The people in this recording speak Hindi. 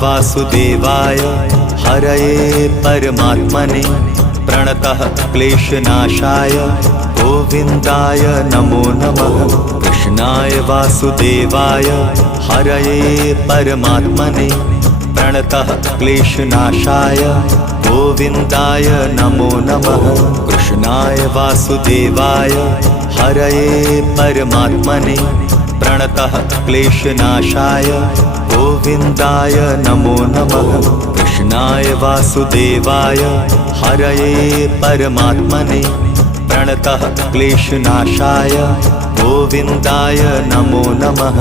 वासुदेवाय हरये परमात्मने प्रणतः क्लेशनाशाय गोविन्दाय नमो नमः। कृष्णाय वासुदेवाय हरये परमात्मने प्रणतः क्लेशनाशाय गोविन्दाय नमो नमः। कृष्णाय वासुदेवाय हरये परमात्मने प्रणतः क्लेशनाशाय गोविन्दाय नमो नमः। कृष्णाय वासुदेवाय हरये परमात्मने प्रणतः क्लेशनाशाय गोविन्दाय नमो नमः।